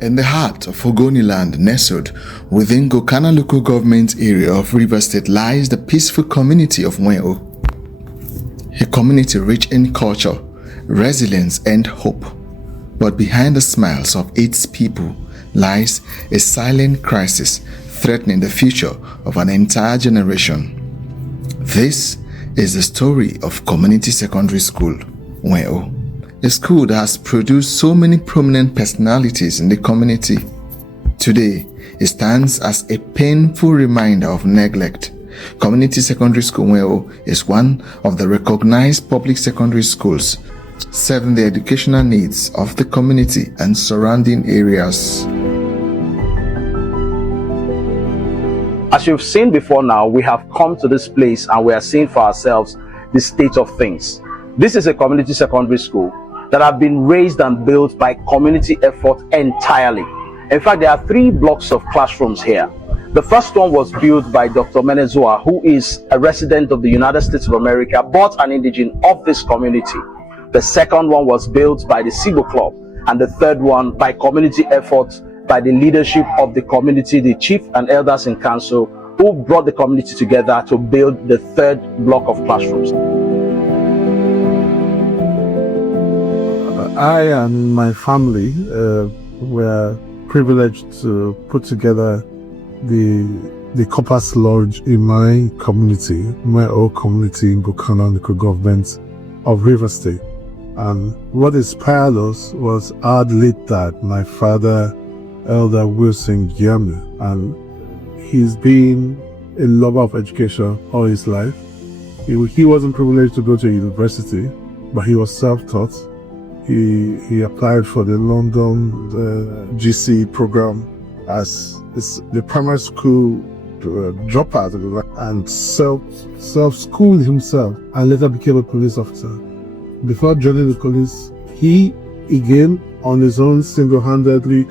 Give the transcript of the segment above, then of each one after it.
In the heart of Ogoniland, nestled within Gokana local government area of Rivers State, lies the peaceful community of Nweol, a community rich in culture, resilience, and hope. But behind the smiles of its people lies a silent crisis threatening the future of an entire generation. This is the story of Community Secondary School, Nweol, a school that has produced so many prominent personalities in the community. Today, it stands as a painful reminder of neglect. Community Secondary School Nweol is one of the recognized public secondary schools serving the educational needs of the community and surrounding areas. As you've seen before now, we have come to this place and we are seeing for ourselves the state of things. This is a community secondary school that have been raised and built by community effort entirely. In fact, there are 3 blocks of classrooms here. The first one was built by Dr. Nweol, who is a resident of the United States of America, but an indigene of this community. The second one was built by the Sibo Club, and the third one by community effort by the leadership of the community, the chief and elders in council, who brought the community together to build the 3rd block of classrooms. I and my family were privileged to put together the Corpus Lodge in my community, my old community in Gokana local government of Rivers State. And what inspired us was our late dad, my father, Elder Wilson Giamu, and he's been a lover of education all his life. He wasn't privileged to go to university, but he was self-taught. He applied for the London GC program as the primary school dropout and self-schooled himself and later became a police officer. Before joining the police, he again on his own single-handedly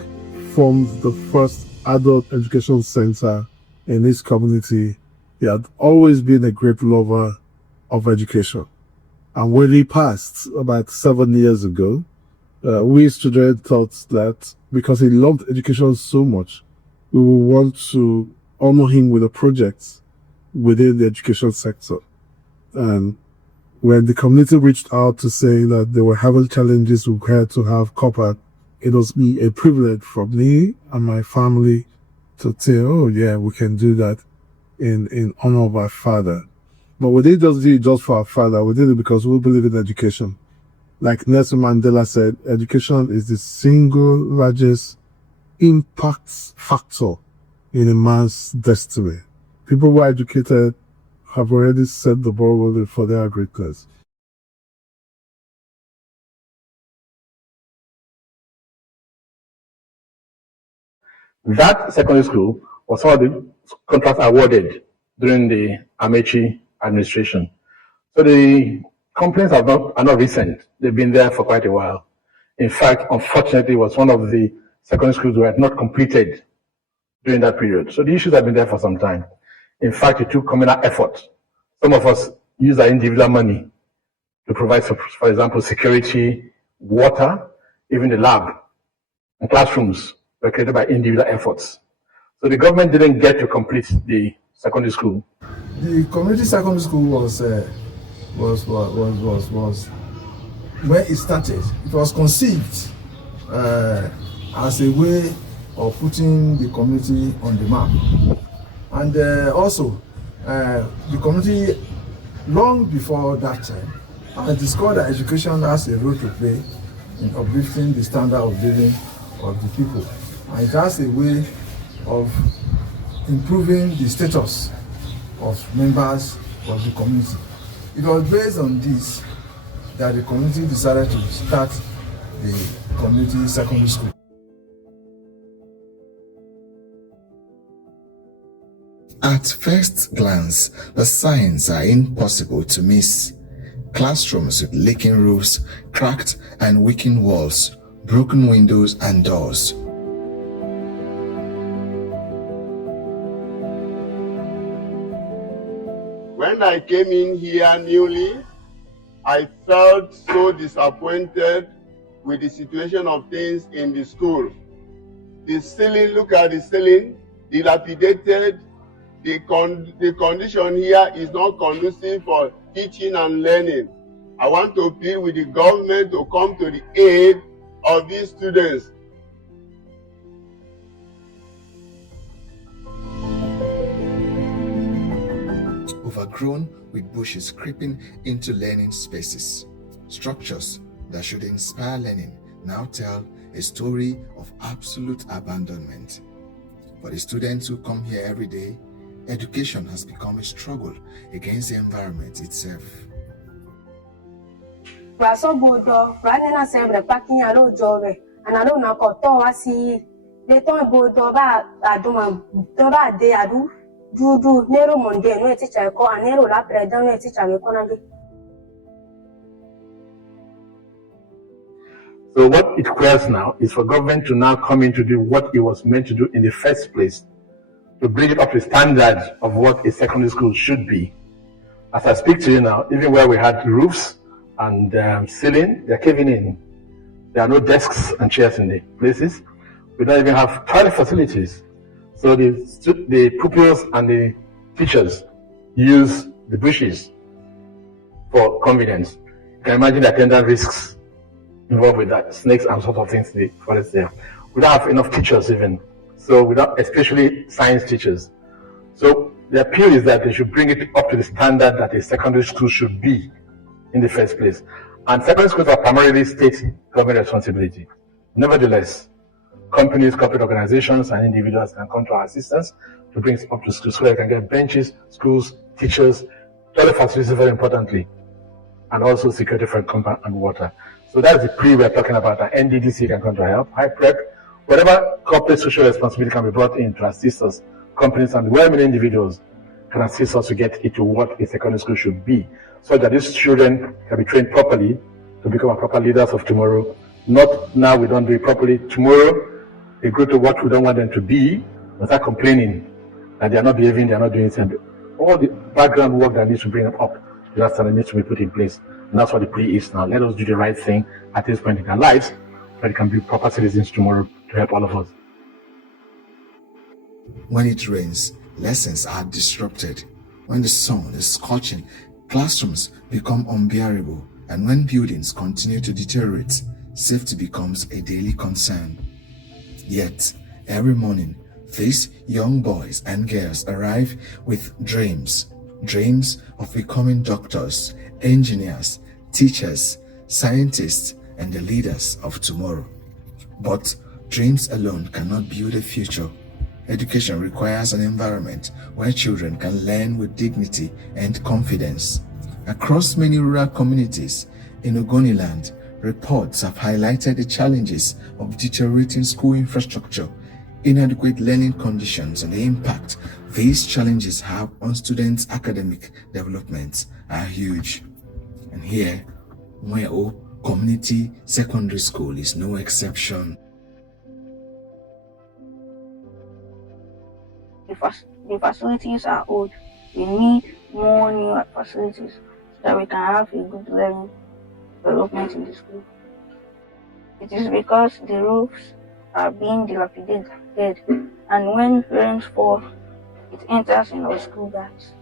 formed the first adult education center in his community. He had always been a great lover of education. And when he passed about 7 years ago, we students thought that because he loved education so much, we would want to honor him with a project within the education sector. And when the community reached out to say that they were having challenges required to have copper, it was a privilege for me and my family to say, oh yeah, we can do that in honor of our father. But we didn't just do it just for our father, we did it because we believe in education. Like Nelson Mandela said, education is the single largest impact factor in a man's destiny. People who are educated have already set the bar rolling for their greatness. That secondary school was one of the contracts awarded during the Amechi administration. So the complaints are not recent. They've been there for quite a while. In fact, unfortunately, it was one of the secondary schools that had not completed during that period. So the issues have been there for some time. In fact, it took communal effort. Some of us used our individual money to provide, for example, security, water, even the lab and classrooms were created by individual efforts. So the government didn't get to complete the secondary school. The community secondary school was when it started. It was conceived as a way of putting the community on the map, and also the community long before that time has discovered that education has a role to play in uplifting the standard of living of the people, and it has a way of improving the status of members of the community. It was based on this that the community decided to start the community secondary school. At first glance, the signs are impossible to miss. Classrooms with leaking roofs, cracked and weakened walls, broken windows and doors. When I came in here newly, I felt so disappointed with the situation of things in the school. The ceiling, look at the ceiling, dilapidated. The condition here is not conducive for teaching and learning. I want to appeal with the government to come to the aid of these students. Overgrown with bushes creeping into learning spaces. Structures that should inspire learning now tell a story of absolute abandonment. For the students who come here every day, education has become a struggle against the environment itself. So what it requires now is for government to now come in to do what it was meant to do in the first place, to bring it up to standard of what a secondary school should be. As I speak to you now, even where we had roofs and ceiling, they're caving in. There are no desks and chairs in the places. We don't even have toilet facilities. So the pupils and the teachers use the bushes for convenience. You can imagine the attendant risks involved with that, snakes and sort of things in the forest there. We don't have enough teachers even, so without, especially science teachers. So the appeal is that they should bring it up to the standard that a secondary school should be in the first place. And secondary schools are primarily state government responsibility. Nevertheless, companies, corporate organizations, and individuals can come to our assistance to bring it up to schools so that you can get benches, schools, teachers, toilet facilities very importantly, and also security for compound and water. So that's the plea we're talking about. That NDDC can come to help. HIPREC, whatever corporate social responsibility can be brought in to assist us, companies and well-meaning individuals can assist us to get it to what a secondary school should be, so that these children can be trained properly to become proper leaders of tomorrow. Not now we don't do it properly. Tomorrow they grow to what we don't want them to be, but start complaining that they are not behaving, they are not doing something. All the background work that needs to bring them up to that standard needs to be put in place. And that's what the plea is now. Let us do the right thing at this point in our lives, so that they can be proper citizens tomorrow to help all of us. When it rains, lessons are disrupted. When the sun is scorching, classrooms become unbearable. And when buildings continue to deteriorate, safety becomes a daily concern. Yet, every morning, these young boys and girls arrive with dreams of becoming doctors, engineers, teachers, scientists, and the leaders of tomorrow. But dreams alone cannot build a future. Education requires an environment where children can learn with dignity and confidence. Across many rural communities in Ogoniland, reports have highlighted the challenges of deteriorating school infrastructure, inadequate learning conditions, and the impact these challenges have on students' academic development are huge. And here, Nweol Community Secondary School is no exception. The facilities are old. We need more new facilities so that we can have a good learning development in the school. It is because the roofs are being dilapidated, and when rain falls, it enters in our school bags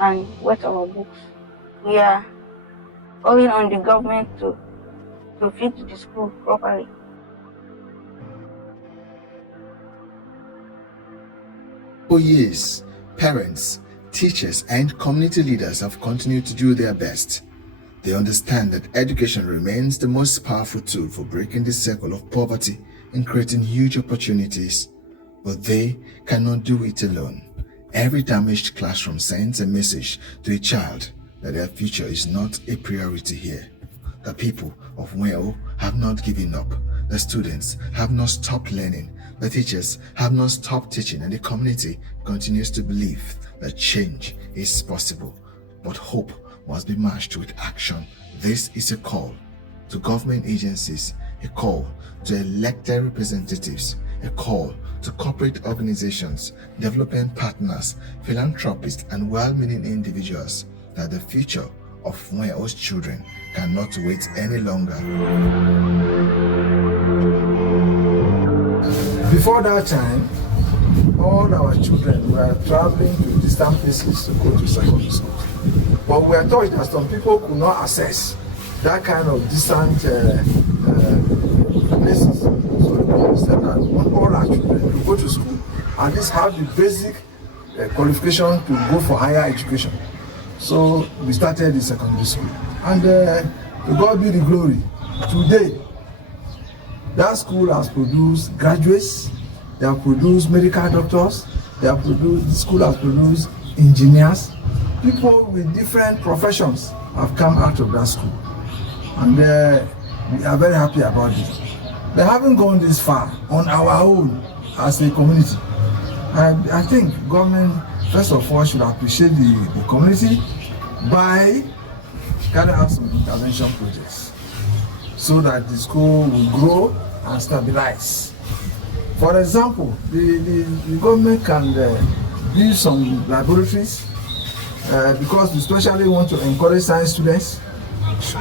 and wet our books. We are calling on the government to fix the school properly. For years, parents, teachers, and community leaders have continued to do their best. They understand that education remains the most powerful tool for breaking the circle of poverty and creating huge opportunities. But they cannot do it alone. Every damaged classroom sends a message to a child that their future is not a priority here. The people of Nweol have not given up. The students have not stopped learning. The teachers have not stopped teaching, and the community continues to believe that change is possible. But hope must be matched with action. This is a call to government agencies, a call to elected representatives, a call to corporate organizations, development partners, philanthropists, and well-meaning individuals that the future of Nweol's children cannot wait any longer. Before that time, all our children were traveling to distant places to go to secondary school. But we are told that some people could not access that kind of distant places. So the government said that we want all our children to go to school, at least have the basic qualification to go for higher education. So we started the secondary school. And to God be the glory. Today, that school has produced graduates, they have produced medical doctors, the school has produced engineers. People with different professions have come out of that school. And we are very happy about it. They haven't gone this far on our own as a community. I think government, first of all, should appreciate the community by carrying out some intervention projects so that the school will grow and stabilize. For example, the government can build some laboratories because we especially want to encourage science students.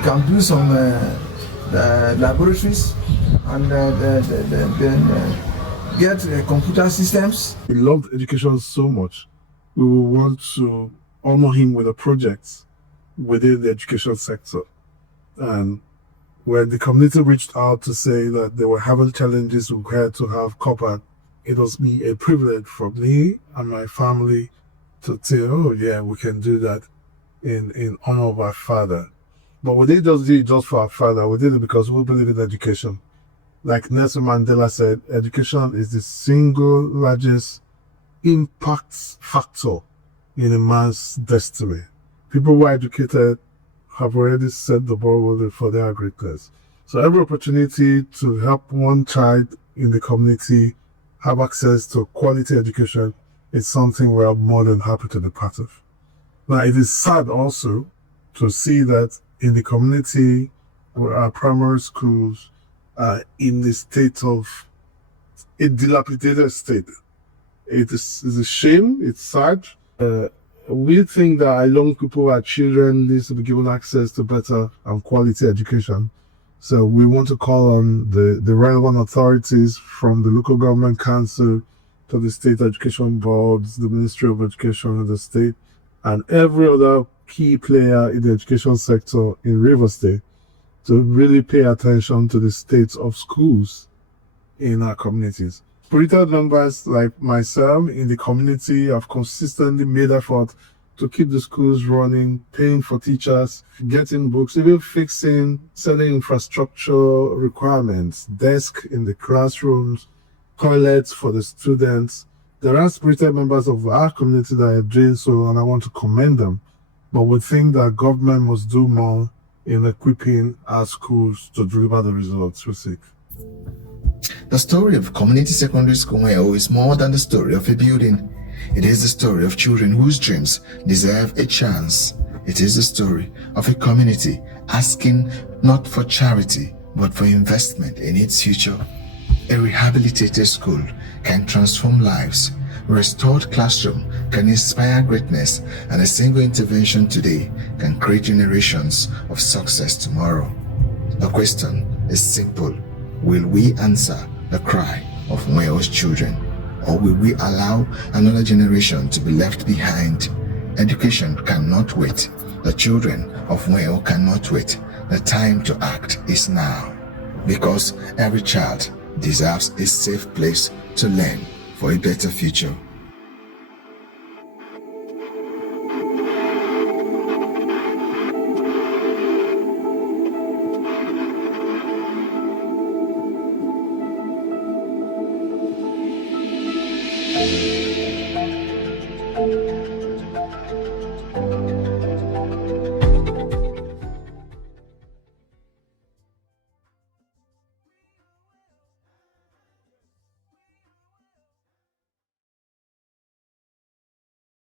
Can build some laboratories and then get computer systems. We loved education so much, we would want to honor him with a project within the education sector. And when the community reached out to say that they were having challenges required to have copper, it was a privilege for me and my family to say, oh yeah, we can do that in honor of our father. But we didn't just do it just for our father, we did it because we believe in education. Like Nelson Mandela said, education is the single largest impact factor in a man's destiny. People who are educated have already set the bar rolling for their greatness. So every opportunity to help one child in the community have access to quality education is something we are more than happy to be part of. Now, it is sad also to see that in the community where our primary schools are in the state of a dilapidated state. It is a shame, it's sad. We think that our young people, our children, need to be given access to better and quality education. So we want to call on the relevant authorities from the local government council to the state education boards, the Ministry of Education of the state, and every other key player in the education sector in Rivers State to really pay attention to the state of schools in our communities. Spirited members like myself in the community have consistently made effort to keep the schools running, paying for teachers, getting books, even fixing certain infrastructure requirements, desks in the classrooms, toilets for the students. There are spirited members of our community that are doing so, and I want to commend them. But we think that government must do more in equipping our schools to deliver the results we seek. The story of Community Secondary School Nweol is more than the story of a building. It is the story of children whose dreams deserve a chance. It is the story of a community asking not for charity, but for investment in its future. A rehabilitated school can transform lives. A restored classroom can inspire greatness, and a single intervention today can create generations of success tomorrow. The question is simple. Will we answer the cry of Nweol's children, or will we allow another generation to be left behind? Education cannot wait. The children of Nweol cannot wait. The time to act is now, because every child deserves a safe place to learn for a better future. Thank you.